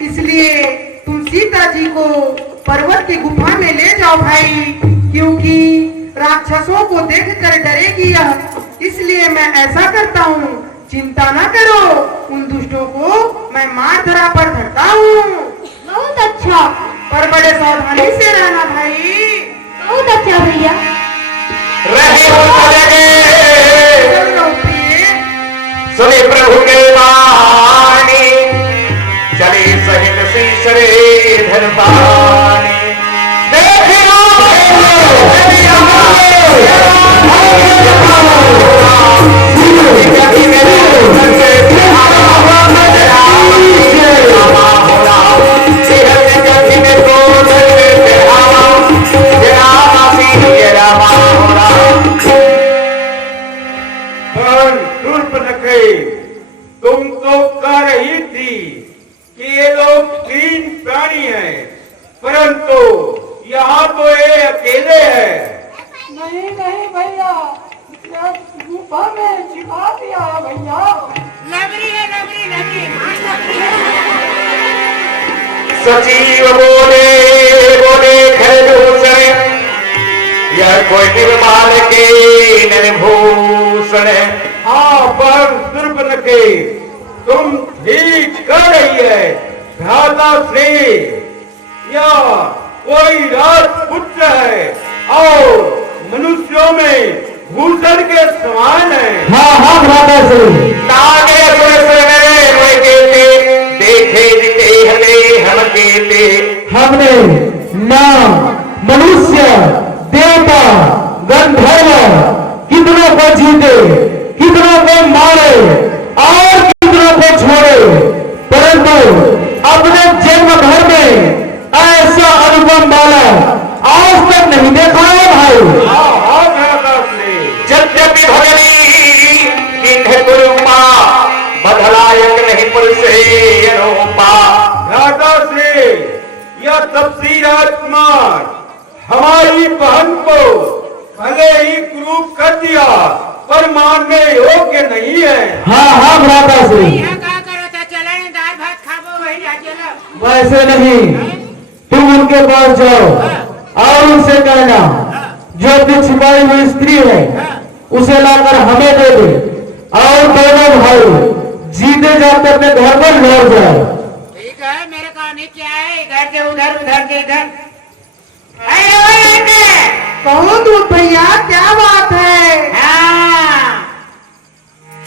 इसलिए तुम सीता जी को पर्वत की गुफा में ले जाओ भाई, क्योंकि राक्षसों को देखकर डरेगी यह, इसलिए मैं ऐसा करता हूँ। चिंता ना करो, उन दुष्टों को मैं मार धरा पर धरता हूँ। बहुत अच्छा, पर बड़े सावधानी से रहना भाई। बहुत अच्छा भैया। रहे हो सुने प्रभु के वाणी, चले सहित सीसरे धरवानी। तुम तो कह रही थी कि ये लोग 3 प्राणी हैं, परंतु यहाँ तो ये अकेले हैं। नहीं नहीं भैया, गुफा में छिपा दिया है भैया। नगरी है, नगरी सचिव बोले बोले खरदूषण, यह कोई निर्माण के निर्भूषण। हाँ, पर दुर्बनके तुम ठीक कर रही है भ्राता श्री, या कोई राजपुत्र है और मनुष्यों में भूषण के समान है। हाँ हाँ भ्राता श्री, तागे देखे जिते हमें हम केते, हमने ना मनुष्य देवता गंधर्व कितनों को जीते, कितनों को मारे और कितनों को छोड़े, परंतु अपने जन्म भर में ऐसा अनुपम बालक आज तक नहीं देखा है भाई। यद्यपि भगनी किन्ह कुरूपा, बदलायक नहीं पुरुष अनुपा। राजा श्री, यह तपसी राजकुमार हमारी बहन को भले ही क्रूप कर दिया, पर मानने योग्य नहीं है। हाँ हाँ भ्राता श्री, क्या करो तो चले दाल भात खाबो वही चलो। वैसे नहीं, तुम उनके पास जाओ और उनसे कहना जो अपनी छिपाई हुई स्त्री है उसे लाकर हमें दे दे, और दोनों भाई जीते जाते अपने घर पर लौट जाए। ठीक है, मेरे कहानी क्या है, इधर से उधर, उधर से इधर। कहो दूध भैया, क्या बात है? हाँ,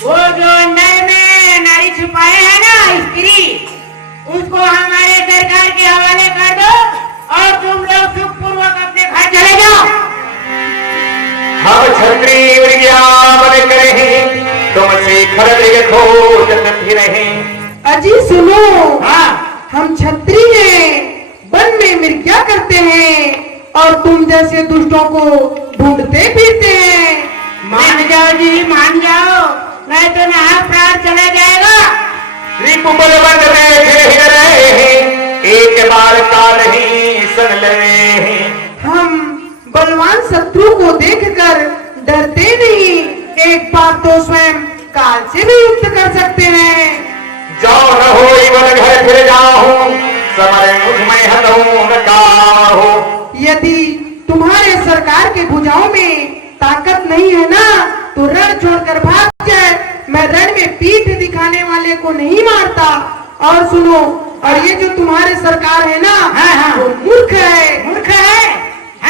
वो जो अंदर में नारी छुपाए है ना स्त्री, उसको हमारे सरकार के हवाले कर दो और तुम लोग सुखपूर्वक अपने घर चले जाओ। हम क्षत्रिय विज्ञान करें, तुमसे खरड़ खोजत भी नहीं। अजी सुनो, हाँ, हम क्षत्रिय हैं, वन में मृग्या करते हैं और तुम जैसे दुष्टों को ढूंढते फिरते हैं। मान जाओ जी, मान जाओ, नहीं तो नहा प्राण चला जाएगा। रिपु बलवंत में फिर रहे, एक बार का नहीं सुन ले। हम बलवान शत्रु को देखकर डरते नहीं, एक बार तो स्वयं काल से भी युद्ध कर सकते हैं। जाओ न हो वन घर फिर जाऊं, समर मुख में हूं न काहू। यदि तुम्हारे सरकार के भुजाओं में ताकत नहीं है ना, तो रण छोड़कर भाग जाए। मैं रण में पीठ दिखाने वाले को नहीं मारता। और सुनो, और ये जो तुम्हारे सरकार है ना, हाँ, हाँ। वो मूर्ख है। मूर्ख है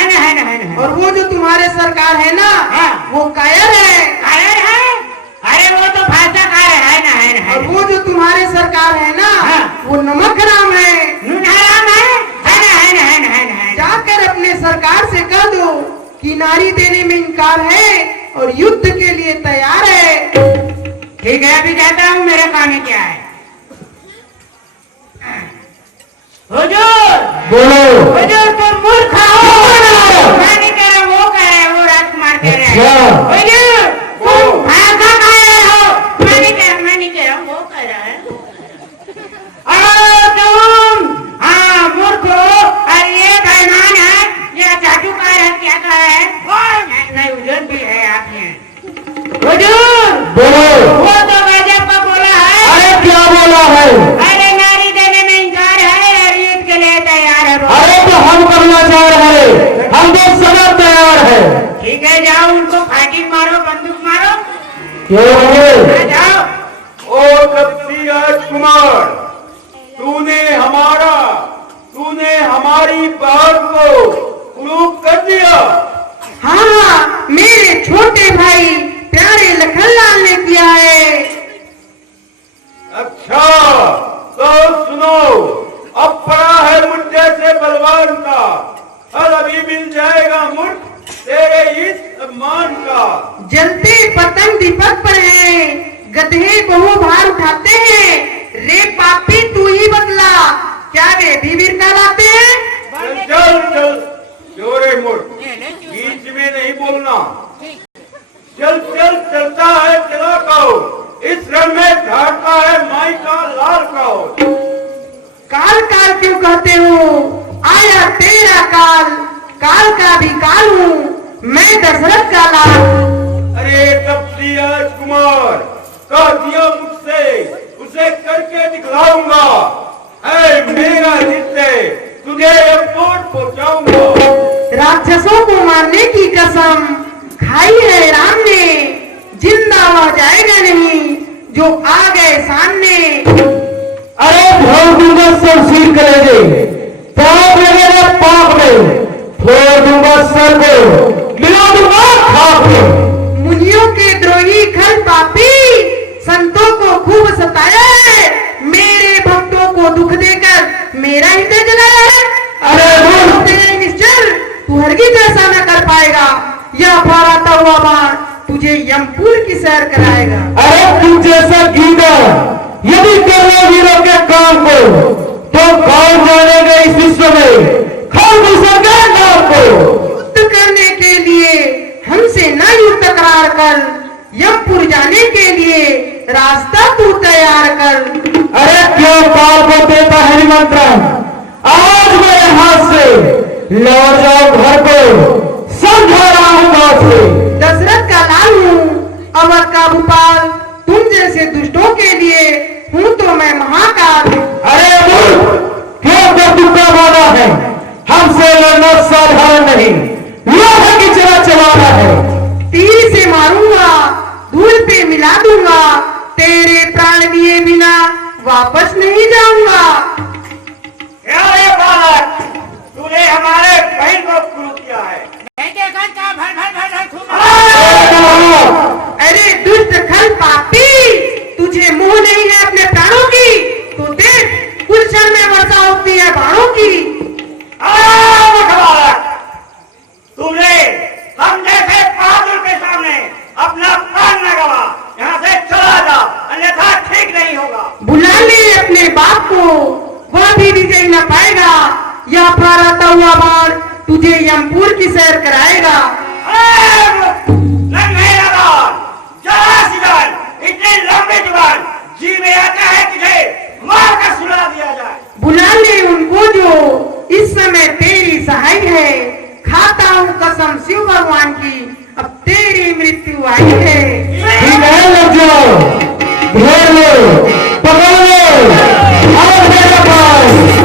ना, है ना, है ना। और वो जो तुम्हारे सरकार है ना, हाँ। वो कायर है। कायर है? अरे वो तो भाषा कायर है ना, है ना, है और ना। वो जो तुम्हारे सरकार है ना, हाँ। वो नमक राम है। नूनहराम है ना, है ना, है ना, है ना, है ना। जाकर अपने सरकार से कह दो कि नारी देने में इनकार है और युद्ध के लिए तैयार है। ठीक है, अभी कहता हूँ मेरा कहानी क्या है। हुजूर, बोलो। हुजूर तुम मूर्ख हो। मैं नहीं कह रहा, वो कह रहे, वो राजकुमार कह रहे हैं। अच्छा। हुजूर तुम भाषा कायर हो। मैं नहीं कह रहा, वो कह रहा है। और तुम हाँ मूर्ख हो, और ये बेईमान है, ये चाटुकार है, क्या कहा है? नहीं, हुजूर भी है आप हैं। हुजूर बोलो। वो तो गजब का बोला है। अरे क्या बोला है? अरे नारी देने में इंकार क्यों बने? आ जाओ। ओ तपसी राजकुमार, तूने हमारी बहन को कुरूप कर दिया। हाँ, मेरे छोटे भाई प्यारे लखनलाल ने किया है। अच्छा, तो सुनो, अब पड़ा है मुझ जैसे बलवान का फल अभी मिल जाएगा मुझ तेरे इस सम्मान का। जलते पतंग दीपक पर है, गधे बहु भार उठाते हैं। रे पापी तू ही बदला, क्या वे भी वीर कहलाते हैं? चल जोरे मुड़, बीच में नहीं बोलना। चलता है चला कहो, इस रण में ढाका है माई का लाल कहो। काल काल क्यों कहते हो? आया तेरा काल, काल का भी काल हूँ मैं, दशरथ का लाल। अरे तपसी राजकुमार, कह दिया मुझसे, उसे करके दिखलाऊंगा। ऐ मेरा निश्चय, तुझे एयरपोर्ट पहुंचाऊंगा। राक्षसों को मारने की कसम खाई है राम ने, जिंदा हो जाएगा नहीं जो आ गए सामने। अरे भोर दूंगा सब सिर करेंगे, पाप लगेगा पाप में, फोड़ दूंगा सर को, मिला दूंगा खाप में। मुनियों के द्रोही खल पापी, संतों को खूब सताया है, मेरे भक्तों को दुख देकर मेरा हृदय जलाया है। अरे तेरे निश्चल तू हरगिज ऐसा न कर पाएगा, यह फहराता हुआ बाण तुझे यमपुर की सैर कराएगा। अरे तुम जैसा गीता यदि कर लो वीरों के काम को, तो कौन जानेगा इस विश्व में खरदूषण के नाम को। युद्ध करने के लिए हमसे न युद्ध करार कर, यमपुर जाने के लिए रास्ता तू तैयार कर। अरे क्यों काल को देता है निमंत्रण, आज मैं यहाँ से लौट जाओ घर को, समझा रहा हूँ बात से। दशरथ का लाल हूँ, अवध का भूपाल, तुम जैसे दुष्टों के लिए हूँ तो मैं महाकाल। अरे मूर्ख, क्यों बंदूका माना है, हमसे लड़ना साधारण नहीं, लोहे की तरह चलाना है। तीर से मारूंगा, धूल पे मिला दूंगा, तेरे प्राण लिए बिना वापस नहीं जाऊंगा। क्या रे बालक, तूने हमारे बहन को क्रूर किया है। मैं देखा क्या भर भर भर भर घूम रहा है। अरे दुष्ट खल पापी, तुझे मुंह नहीं है अपने प्राणों की, तो देख गुलशन में वर्षा होती है बाणों की। तुमने हम जैसे बहादुर के सामने अपना प्राण न गवा, यहाँ से चला जा, अन्यथा ठीक नहीं होगा। बुला ले अपने बाप को, वह भी विजय न पाएगा, यह फहराता हुआ बाण तुझे यमपुर की सैर कराएगा। इतने लंबे जुबान जी में आता है तुझे मार कर सुना दिया जाए। बुला ले उनको जो इस समय तेरी सहाय है, खाता हूँ कसम शिव भगवान की, अब तेरी मृत्यु आई है। ठीक है, लग जाओ, घेर लो, पकड़ लो, और मेरे पास।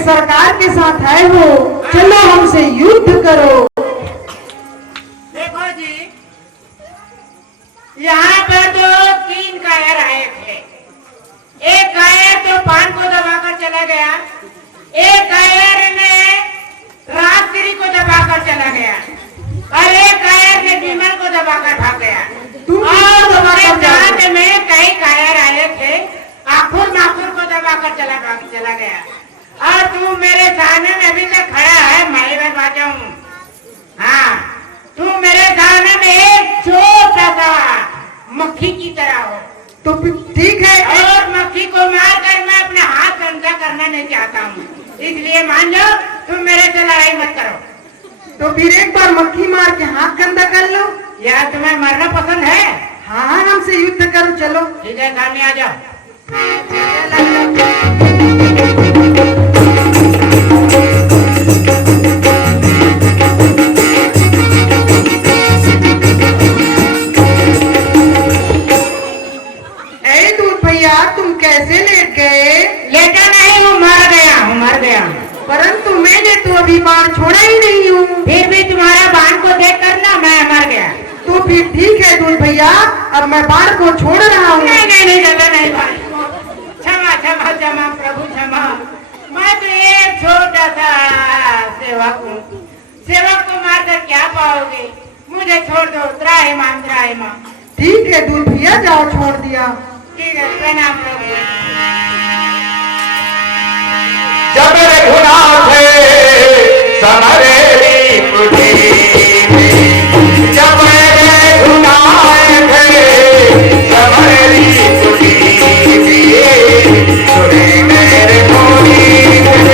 सरकार के साथ आए हो, चलो हमसे युद्ध करो। देखो जी, यहाँ पर तो 3 कायर आए थे। एक कायर तो पान को दबाकर चला गया, एक कायर ने राजगिरी को दबाकर चला गया, और एक कायर ने विमल को दबाकर भाग गया। तुम और किसको दबा तुम्हारे कर जाओगे? साथ में कई कायर आए थे, आखुर माखुर को दबाकर चला गया, और तू मेरे सामने में अभी तक खड़ा है, मैं बर्बाद हूँ। हाँ, तू मेरे सामने में एक छोटा सा मक्खी की तरह हो, तो फिर ठीक है, और मक्खी को मारकर मैं अपने हाथ गंदा करना नहीं चाहता हूँ, इसलिए मान लो तुम मेरे से लड़ाई मत करो। तो फिर एक बार मक्खी मार के हाथ गंदा कर लो। या तुम्हें मरना पसंद है? हाँ हाँ, हमसे युद्ध करो, चलो। ठीक है, सामने आ जाओ। ए दूध भैया, तुम कैसे लेट गए? लेटा नहीं हूँ, मर गया। परंतु मैंने तो अभी बाण छोड़ा ही नहीं हूँ। फिर भी तुम्हारा बाण को देख कर ना मैं मर गया। तो फिर ठीक है दूध भैया, अब मैं बाण को छोड़ रहा हूँ। नहीं दादा, नहीं भाई, क्षमा क्षमा क्षमा प्रभु क्षमा। मैं तो एक छोटा सा सेवक हूँ, सेवक को मारकर क्या पाओगे? मुझे छोड़ दो, त्राहिमाम त्राहिमाम। ठीक है दूध भैया, जाओ, छोड़ दिया। ठीक है, प्रणाम प्रभु। जब रघुनाथ समरे पुरी में, जब रघुनाथ समरे पुरी में, सुने मेरे मोरी में,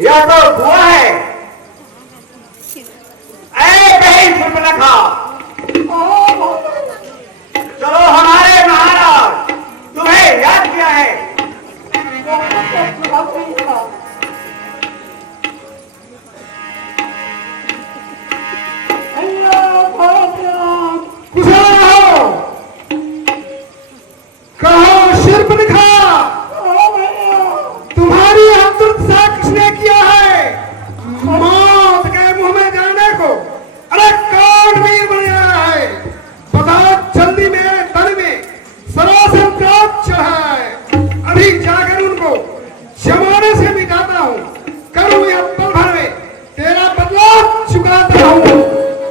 यह तो हुआ है। ऐ बहन सुर्पनखा, चलो हमारे महाराज तुम्हें याद किया है। कुशल हो, कहो शूर्पणखा, तुम्हारी अतुलता किसने किया है मौत के मुंह में जाने को? अरे कौन वीर बन गया है? बताओ जल्दी, में तन में सरासर प्राप्त है। अभी जाकर उनको जमाने से मिटाता हूँ, करूँ या पल भर में तेरा बदला चुकाता हूँ।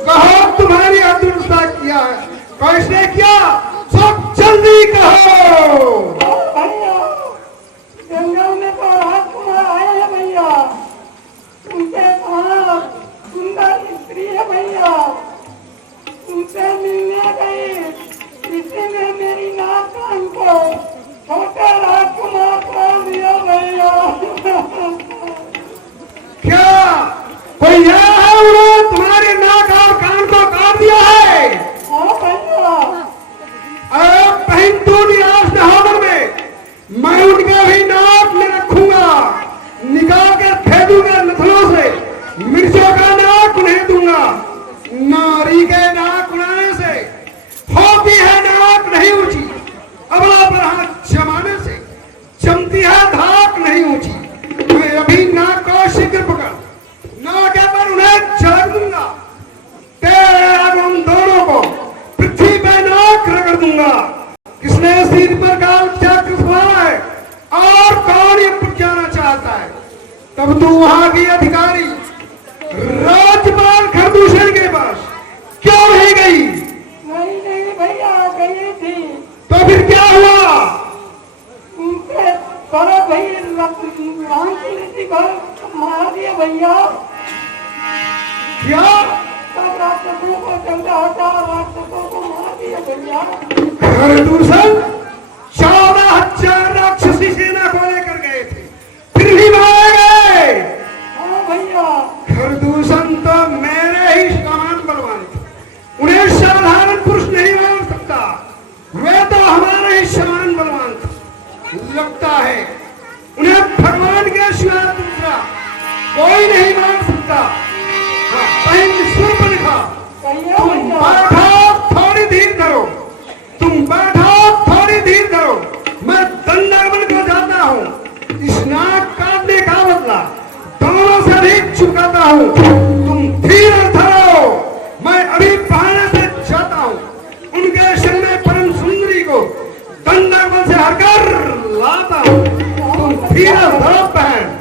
कहो तुम्हारी अतुलता किया है, किसने किया? सब जल्दी कहो। जंगल में तो राजकुमार आए हैं भैया, उनके साथ सुंदर स्त्री है भैया, उनसे मिलने गई, इसी ने मेरी नाक कान को छोटे राजकुमार को दिया भैया। दिया है। हाँ भैया। अरे बहन तू आज नहावर में मैं उनका भी नाक में रखूंगा, निकाल कर फेंकूंगा नथनों से, मिर्चों का नाक उन्हें दूंगा। नारी के नाक उड़ाने से होती है नाक नहीं ऊंची, अबला बरहा जमाने से जमती है धाक नहीं ऊंची। मैं अभी नाक को शीघ्र पकड़, नाक पर उन्हें झलक दूंगा, तेरे आगे उन दोनों को पृथ्वी पे नाक रगड़ दूंगा। किसने सिर पर काल चक्र सवारा है और कौन ये पुट जाना चाहता है? तब तू वहां की अधिकारी राज्यपाल खरदूषण के पास क्यों नहीं गई? नहीं भैया, गई थी। तो फिर क्या हुआ? उनके बड़ा भैया राम की रीति को मार दिया भैया। क्या सब राक्षसों को चंदा हटा, राक्षसों को मार दिया भैया। खरदूषण 14,000 राक्षसी सेना को लेकर गए थे, फिर भी मारे गए। हाँ भैया। खरदूषण तो मेरे ही समान बलवान थे, उन्हें साधारण पुरुष नहीं मार सकता, वे तो हमारे ही समान बलवान थे। लगता है उन्हें भगवान के सिवा दूसरा कोई नहीं मार सकता। हाँ, बहन सुर पर लिखा, भैया तुम भैया। बैठो, थोड़ी धीर धरो, तुम बैठो, थोड़ी धीर धरो, मैं दंडावन को जाता हूँ। इस नाक काटने का बदला दोनों से अधिक चुकाता हूँ। तुम धीर धरो, मैं अभी पहाड़ से जाता हूँ, उनके संग में परम सुंदरी को दंडावन से हरकर लाता हूँ। तुम धीर धरो बहन।